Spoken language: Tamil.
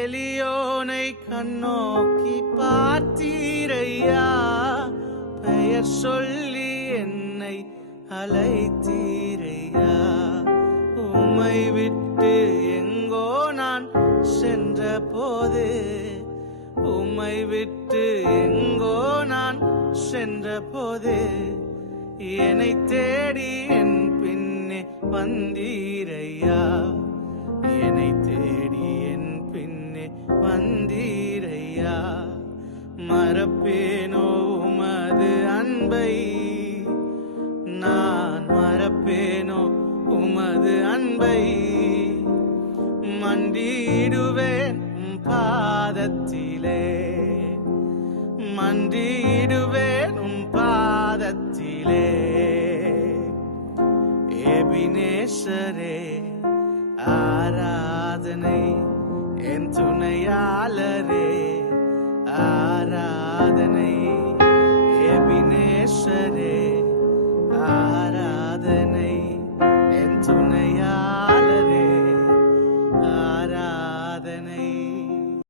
எளியோனை கண்ணோக்கி பார்த்தீரையா, பெயர் சொல்லி என்னை அழைத்தீரையா. உம்மை விட்டு எங்கோ நான் சென்ற போது, உம்மை விட்டு எங்கோ நான் சென்ற போது, என்னை தேடி என் பின்னே வந்தீரையா, என்னை தேடி என் பின்னே வந்தீரையா. மறப்பேனோ உமது அன்பை, நான் மறப்பேனோ உமது அன்பை. மண்டியிடுவேன் பாதத்திலே, மண்டியிடுவேன் பாதத்திலே. எபினேசரே ஆராதனை, என் துணையாளரே ஆராதனை. எபினேசரே